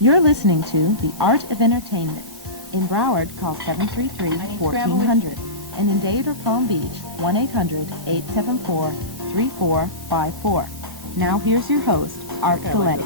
You're listening to The Art of Entertainment. In Broward, call 733-1400. And in Dade or Palm Beach, 1-800-874-3454. Now here's your host, Art Coletti.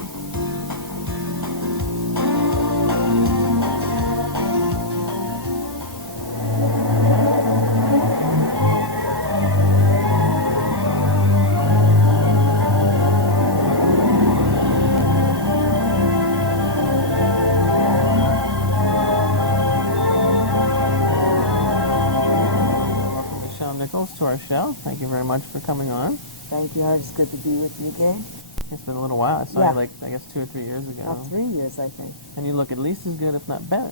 Nichols to our show. Thank you very much for coming on. Thank you, Art. It's good to be with you again. It's been a little while. I saw you like, I guess 2 or 3 years ago. About 3 years, I think. And you look at least as good, if not better,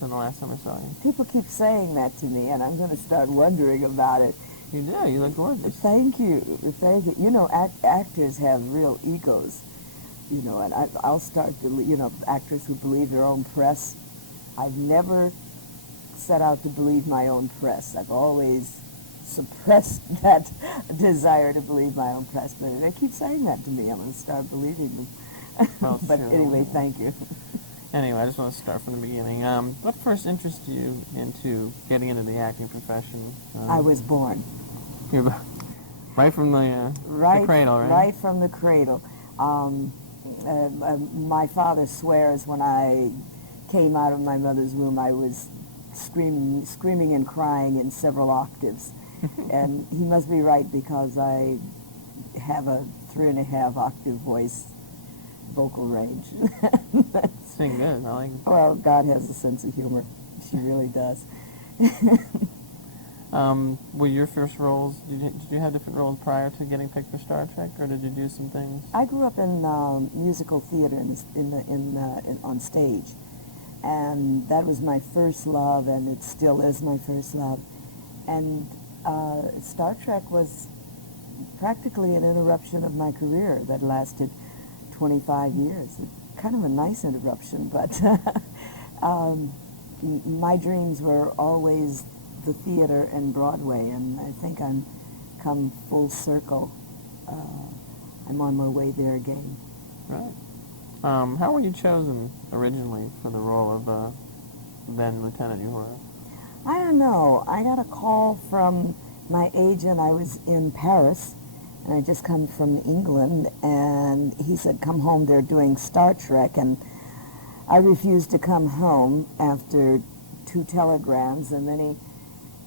than the last time I saw you. People keep saying that to me, and I'm going to start wondering about it. You do. You look gorgeous. Thank you. Thank you. You know, actors have real egos. You know, and I'll start to, actors who believe their own press. I've never set out to believe my own press. I've always suppressed that desire to believe my own press, but they keep saying that to me. I'm going to start believing them. Well, but sure. Anyway, thank you. Anyway, I just want to start from the beginning. What first interested you into getting into the acting profession? I was born. You're right from the cradle, right? Right from the cradle. My father swears when I came out of my mother's womb, I was screaming and crying in several octaves. And he must be right, because I have a 3.5 octave vocal range. Sing good. I like it. Well, God has a sense of humor. She really does. Were your first roles, did you have different roles prior to getting picked for Star Trek, or did you do some things? I grew up in musical theater on stage. And that was my first love, and it still is my first love. And Star Trek was practically an interruption of my career that lasted 25 years. Kind of a nice interruption, but my dreams were always the theater and Broadway, and I think I'm come full circle. I'm on my way there again. Right. How were you chosen originally for the role of then Lieutenant Uhura? I don't know. I got a call from my agent. I was in Paris, and I just come from England, and he said, come home, they're doing Star Trek, and I refused to come home after 2 telegrams, and then he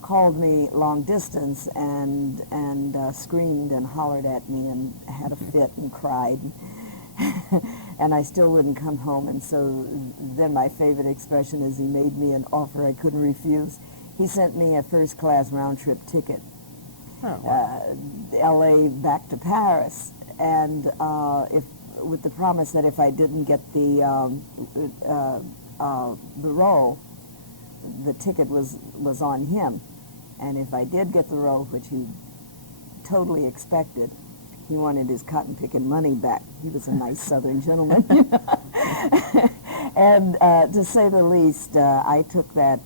called me long distance and screamed and hollered at me and had a fit and cried. And I still wouldn't come home, and so then my favorite expression is he made me an offer I couldn't refuse. He sent me a first-class round-trip ticket, L.A. back to Paris, and with the promise that if I didn't get the role, the ticket was on him, and if I did get the role, which he totally expected, he wanted his cotton-picking money back. He was a nice Southern gentleman. And to say the least, I took that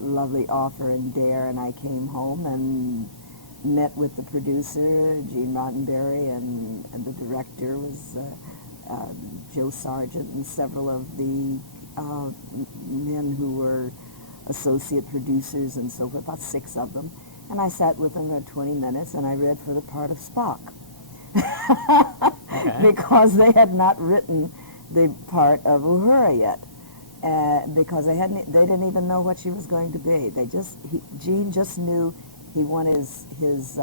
lovely offer and dare, and I came home and met with the producer, Gene Roddenberry, and the director was Joe Sargent, and several of the men who were associate producers and so forth, about 6 of them. And I sat with them for 20 minutes, and I read for the part of Spock. Okay. Because they had not written the part of Uhura yet, because they didn't even know what she was going to be. Gene just knew he wanted his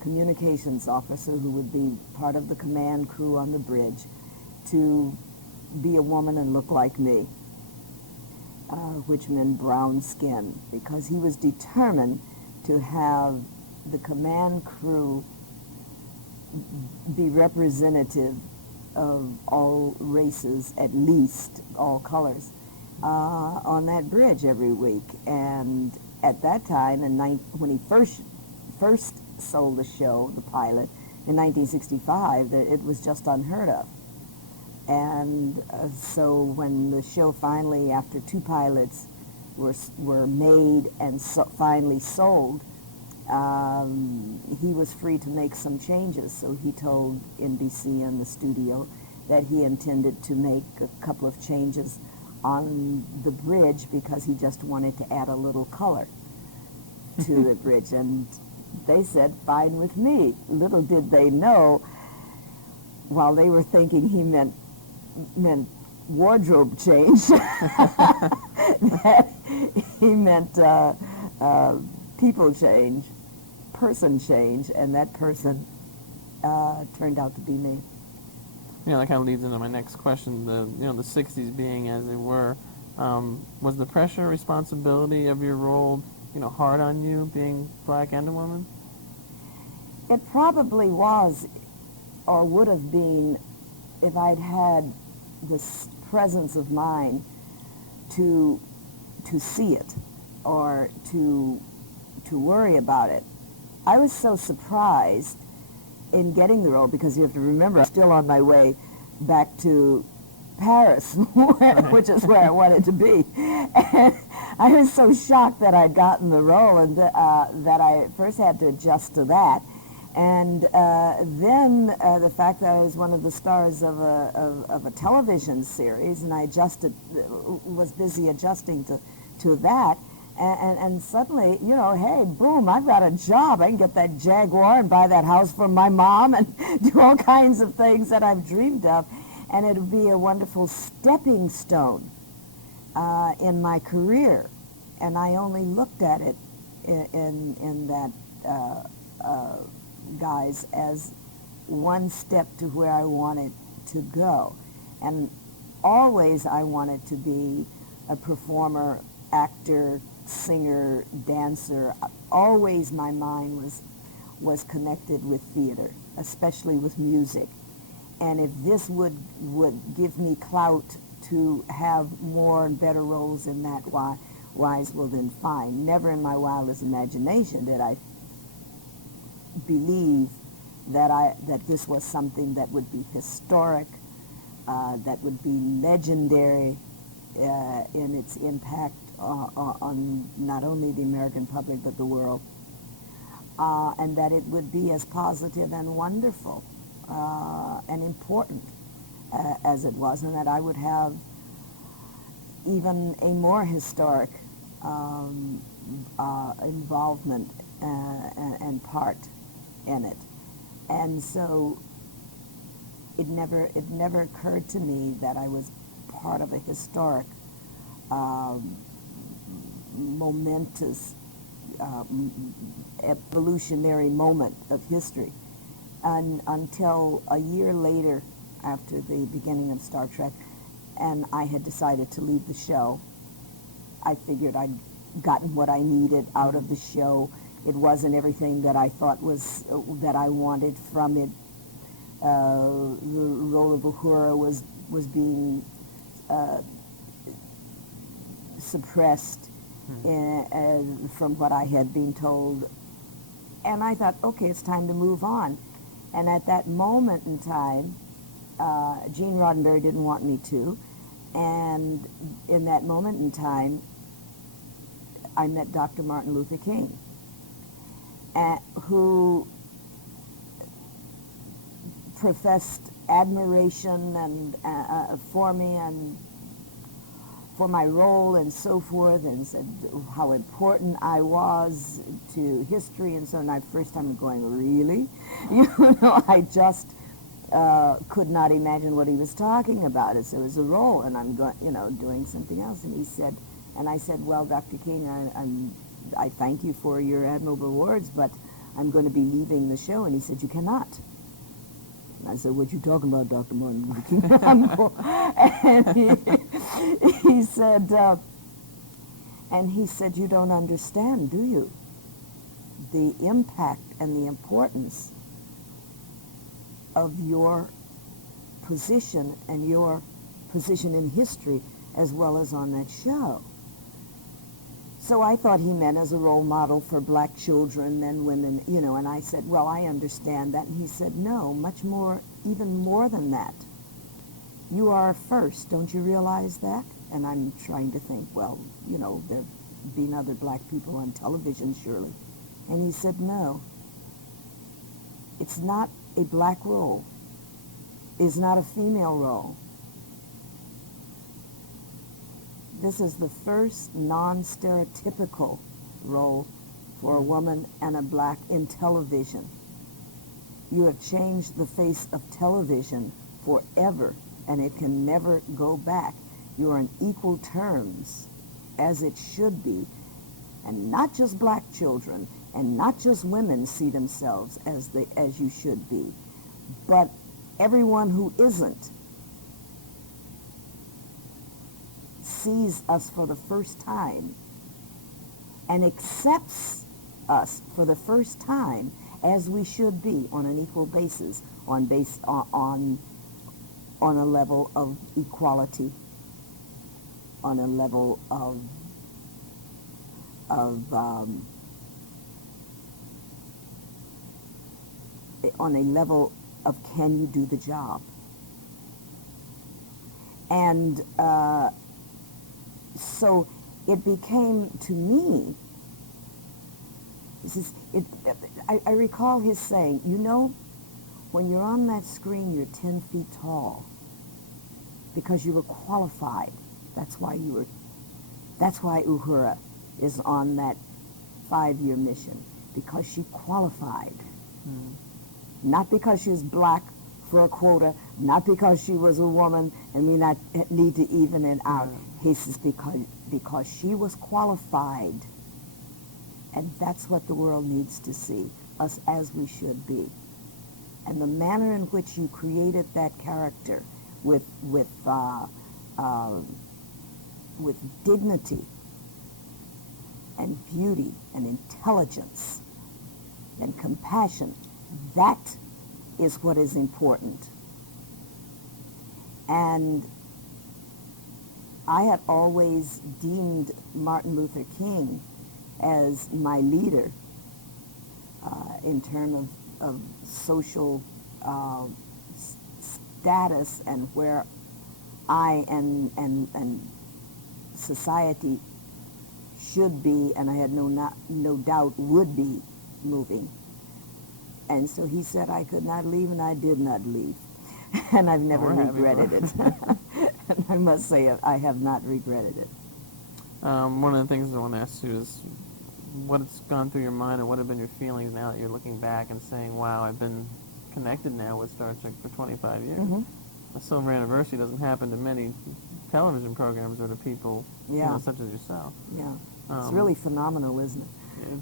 communications officer, who would be part of the command crew on the bridge, to be a woman and look like me, which meant brown skin, because he was determined to have the command crew be representative of all races, at least all colors, on that bridge every week. And at that time, when he first sold the show, the pilot, in 1965, it was just unheard of. And so when the show finally, after 2 pilots were made and finally sold, he was free to make some changes. So he told NBC and the studio that he intended to make a couple of changes on the bridge because he just wanted to add a little color to the bridge. And they said, fine with me. Little did they know, while they were thinking he meant wardrobe change, that he meant people change, person change, and that person turned out to be me. That kind of leads into my next question. The 60s being as they were, was the pressure, responsibility of your role, hard on you, being black and a woman? It probably was, or would have been, if I'd had the presence of mind to see it or to worry about it. I was so surprised in getting the role, because you have to remember, I'm still on my way back to Paris, which is where I wanted to be. And I was so shocked that I'd gotten the role, and that I first had to adjust to that. And then the fact that I was one of the stars of a television series, and I was busy adjusting to that. And suddenly, hey, boom, I've got a job. I can get that Jaguar and buy that house for my mom and do all kinds of things that I've dreamed of. And it would be a wonderful stepping stone in my career. And I only looked at it in that guise as one step to where I wanted to go. And always I wanted to be a performer, actor, singer, dancer. Always my mind was connected with theater, especially with music. And if this would give me clout to have more and better roles in that wise, well then fine. Never in my wildest imagination did I believe that this was something that would be historic, that would be legendary in its impact on not only the American public but the world, and that it would be as positive and wonderful and important as it was, and that I would have even a more historic involvement and part in it. And so it never occurred to me that I was part of a historic, momentous, evolutionary moment of history, and until a year later, after the beginning of Star Trek, and I had decided to leave the show. I figured I'd gotten what I needed out of the show. It wasn't everything that I thought that I wanted from it. The role of Uhura was being suppressed from what I had been told. And I thought, okay, it's time to move on. And at that moment in time, Gene Roddenberry didn't want me to. And in that moment in time, I met Dr. Martin Luther King, who professed admiration and for me and for my role and so forth, and said how important I was to history and so on. And first time going, really? I just could not imagine what he was talking about. So it was a role, and I'm going, doing something else. And he said, and I said, well, Dr. King, I thank you for your admirable words, but I'm going to be leaving the show. And he said, you cannot. And I said, what you talking about, Dr. Martin Luther King? And he said, you don't understand, do you? The impact and the importance of your position and your position in history as well as on that show. So I thought he meant as a role model for black children and women, and I said, well, I understand that. And he said, no, much more, even more than that. You are first, don't you realize that? And I'm trying to think, well, there have been other black people on television, surely. And he said, no, it's not a black role. is not a female role. This is the first non-stereotypical role for a woman and a black in television. You have changed the face of television forever, and it can never go back. You are on equal terms, as it should be, and not just black children, and not just women see themselves as you should be, but everyone who isn't sees us for the first time and accepts us for the first time as we should be, on an equal basis, on a level of equality, on a level of on a level of, can you do the job? And so it became, to me, I recall his saying, you know, when you're on that screen, you're 10 feet tall because you were qualified. That's why Uhura is on that 5-year mission, because she qualified. Not because she was black for a quota, not because she was a woman and we not need to even it out. He says because she was qualified. And that's what the world needs to see, us as we should be. And the manner in which you created that character with dignity and beauty and intelligence and compassion, that is what is important. And I had always deemed Martin Luther King as my leader in terms of social status and where I and society should be, and I had no doubt would be moving. And so he said I could not leave, and I did not leave. And I've never regretted it. And I must say I have not regretted it. One of the things I want to ask you is what's gone through your mind, and what have been your feelings now that you're looking back and saying, wow, I've been connected now with Star Trek for 25 years. The silver anniversary doesn't happen to many television programs or to people you know, such as yourself. It's really phenomenal, isn't it?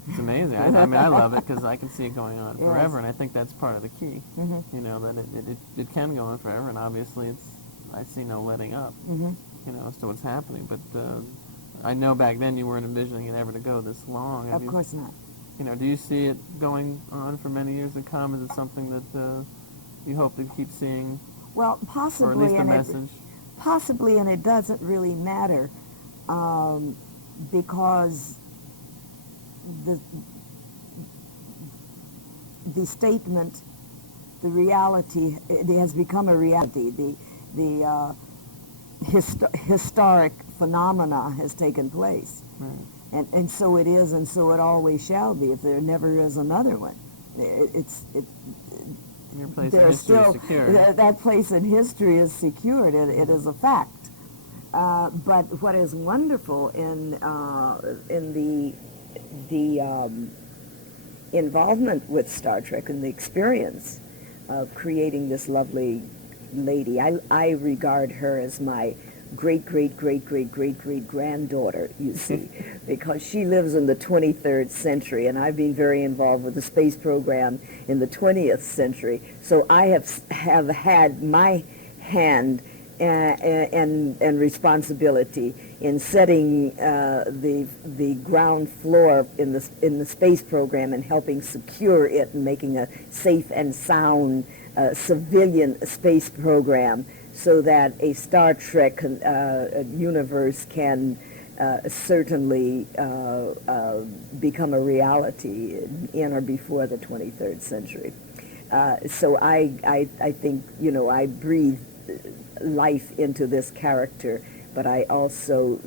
It's amazing. I mean, I love it because I can see it going on forever, and I think that's part of the key. You know, that it can go on forever, and obviously I see no letting up, you know, as to what's happening. But I know back then you weren't envisioning it ever to go this long. Of course not. You know, do you see it going on for many years to come? Is it something that you hope to keep seeing? Well, possibly, or at least a message? Possibly, and it doesn't really matter because the statement, the reality, it has become a reality. The historic phenomena has taken place. And so it is, and so it always shall be if there never is another one. Your place in history is secured. That place in history is secured. It is a fact. But what is wonderful in the involvement with Star Trek and the experience of creating this lovely lady, I regard her as my great-great-great-great-great-great-granddaughter, you see, because she lives in the 23rd century, and I've been very involved with the space program in the 20th century. So I have had my hand and responsibility in setting the ground floor in the space program and helping secure it and making a safe and sound civilian space program, so that a Star Trek universe can certainly become a reality in or before the 23rd century. So I think, you know, I breathe life into this character, but I also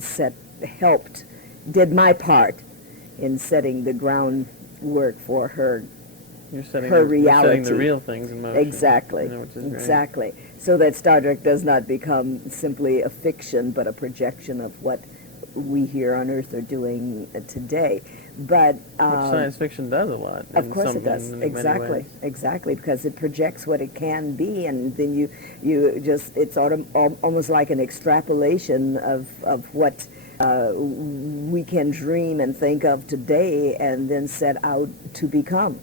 did my part in setting the groundwork for her. You're setting her reality. You're setting the real things in motion. Exactly. You know, which is great. Exactly. so that Star Trek does not become simply a fiction, but a projection of what we here on Earth are doing today. But Which science fiction does a lot. of course it does. In many Exactly, ways. exactly, because it projects what it can be, and then you just, it's almost like an extrapolation of what we can dream and think of today, and then set out to become.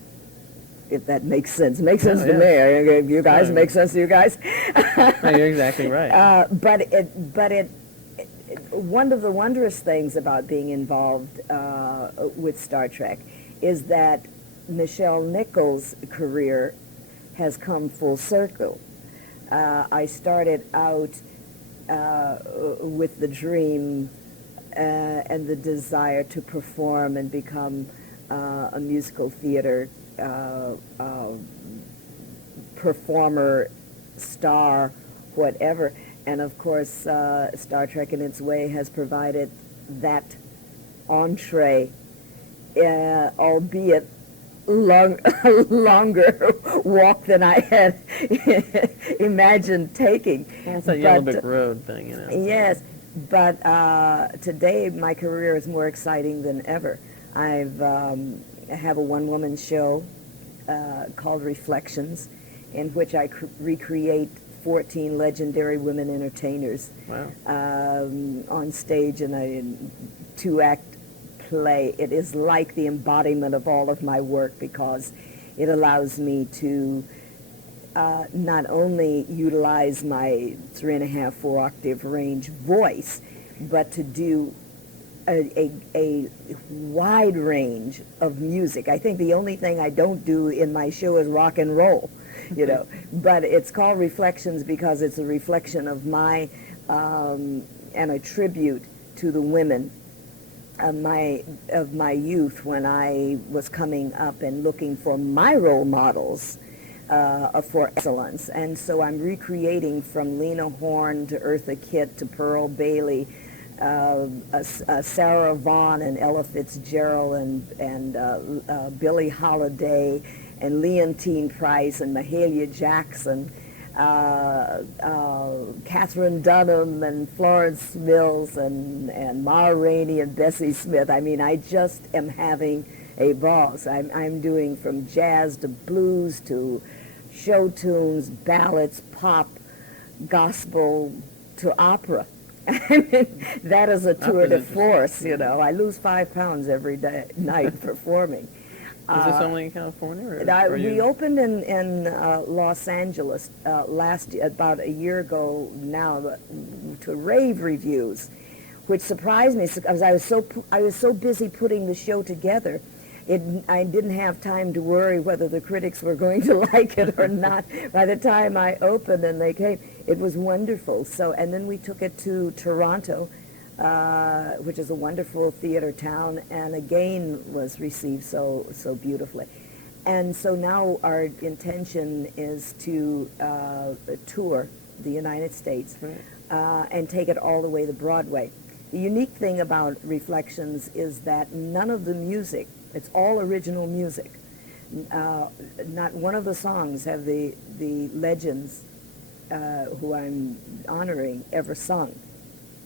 If that makes sense. Makes sense to me. You guys, make sense to you guys? No, you're exactly right. But one of the wondrous things about being involved with Star Trek is that Nichelle Nichols' career has come full circle. I started out with the dream and the desire to perform and become a musical theater performer, star, whatever. And of course, Star Trek in its way has provided that entree, albeit longer walk than I had imagined taking. Well, it's that Yellow Brick Road thing, you know. Yes, but today my career is more exciting than ever. I have a one-woman show called Reflections, in which I recreate 14 legendary women entertainers. Wow. On stage in a two-act play. It is like the embodiment of all of my work, because it allows me to not only utilize my 3.5, 4-octave range voice, but to do a wide range of music. I think the only thing I don't do in my show is rock and roll, you know. But it's called Reflections because it's a reflection of my and a tribute to the women of my youth, when I was coming up and looking for my role models for excellence. And so I'm recreating from Lena Horne to Eartha Kitt to Pearl Bailey, Sarah Vaughan and Ella Fitzgerald and Billie Holiday and Leontine Price and Mahalia Jackson, Catherine Dunham and Florence Mills and Ma Rainey and Bessie Smith. I mean, I just am having a ball. So I'm doing from jazz to blues to show tunes, ballads, pop, gospel to opera. That is a tour de force, you know. I lose 5 pounds every night performing. Is this only in California? Or we opened in Los Angeles about a year ago now, to rave reviews, which surprised me because I was so busy putting the show together. I didn't have time to worry whether the critics were going to like it or not. By the time I opened and they came, it was wonderful. So, and then we took it to Toronto, which is a wonderful theater town, and again was received so beautifully. And so now our intention is to tour the United States and take it all the way to Broadway. The unique thing about Reflections is that none of the music, it's all original music. Not one of the songs have the legends who I'm honoring ever sung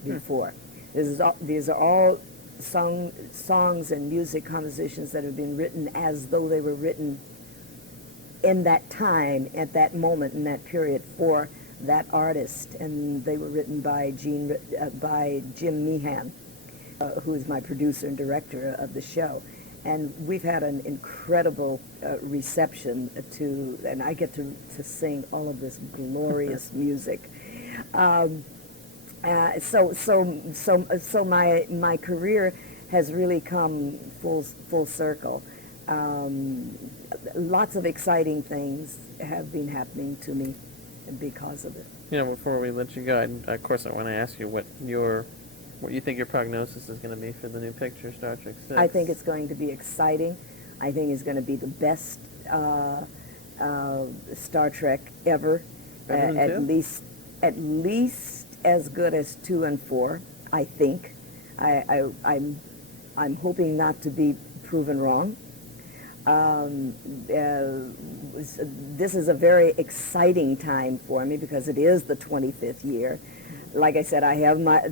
before. These are all songs and music compositions that have been written as though they were written in that time, at that moment, in that period, for that artist. And they were written by Jim Meehan, who is my producer and director of the show. And we've had an incredible reception and I get to sing all of this glorious music. So my career has really come full circle. Lots of exciting things have been happening to me because of it. You know, before we let you go, of course I want to ask you what you think your prognosis is going to be for the new picture, Star Trek 6. I think it's going to be exciting. I think it's going to be the best Star Trek ever. At least as good as 2 and 4, I think. I'm hoping not to be proven wrong. This is a very exciting time for me because it is the 25th year. Like I said, I have my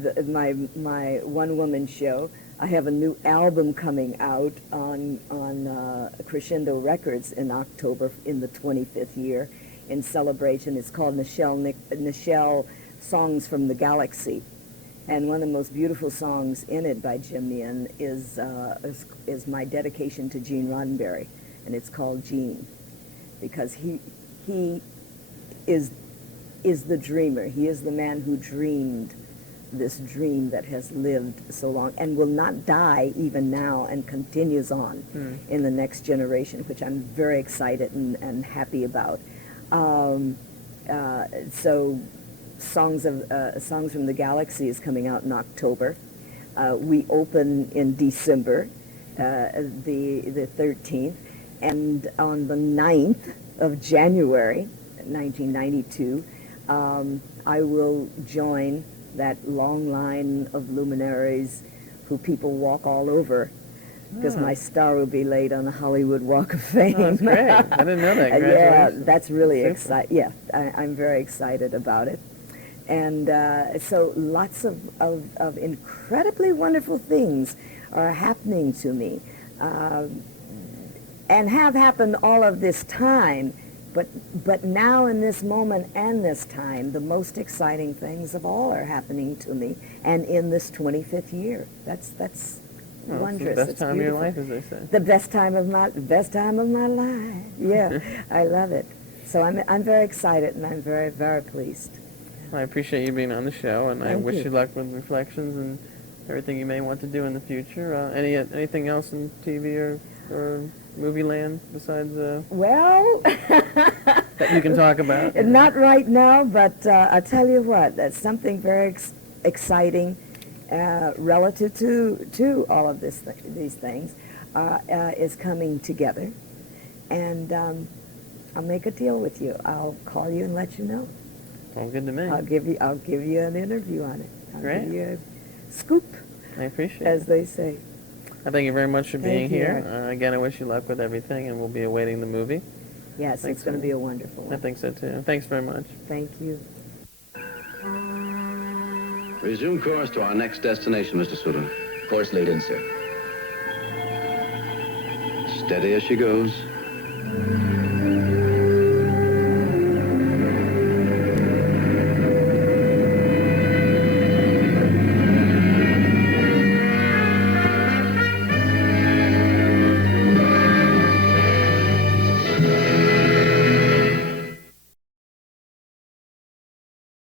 one-woman show. I have a new album coming out on Crescendo Records in October in the 25th year in celebration. It's called Nichelle Songs from the Galaxy. And one of the most beautiful songs in it by Jim Meehan is my dedication to Gene Roddenberry, and it's called Gene, because he is the dreamer. He is the man who dreamed this dream that has lived so long and will not die even now and continues on in the next generation, which I'm very excited and happy about. So Songs from the Galaxy is coming out in October. We open in December, the 13th, and on the 9th of January, 1992, I will join that long line of luminaries who people walk all over, because my star will be laid on the Hollywood Walk of Fame. Oh, that's great. I didn't know that. Yeah, that's really exciting. Yeah, I'm very excited about it. And so lots of incredibly wonderful things are happening to me, and have happened all of this time. But now in this moment and this time, the most exciting things of all are happening to me, and in this 25th year. That's wondrous. It's the best time of your life, as they say. The best time of my life. Yeah, I love it. So I'm very excited, and I'm very, very pleased. I appreciate you being on the show, and I wish you. you luck with Reflections and everything you may want to do in the future. Anything else in TV or movie land besides Well, that you can talk about? Not right now, but I'll tell you what, that's something very exciting relative to all of these things is coming together. And I'll make a deal with you. I'll call you and let you know. All good to me. I'll give you an interview on it. I'll Great. give you a scoop, I appreciate it. as they say. I thank you very much for being Thank you. here. Again, I wish you luck with everything, and we'll be awaiting the movie. Yes, Thanks, it's going to Annie. be a wonderful I one. think so, too. Thanks very much. Thank you. Resume course to our next destination, Mr. Suda. Course laid in, sir. Steady as she goes.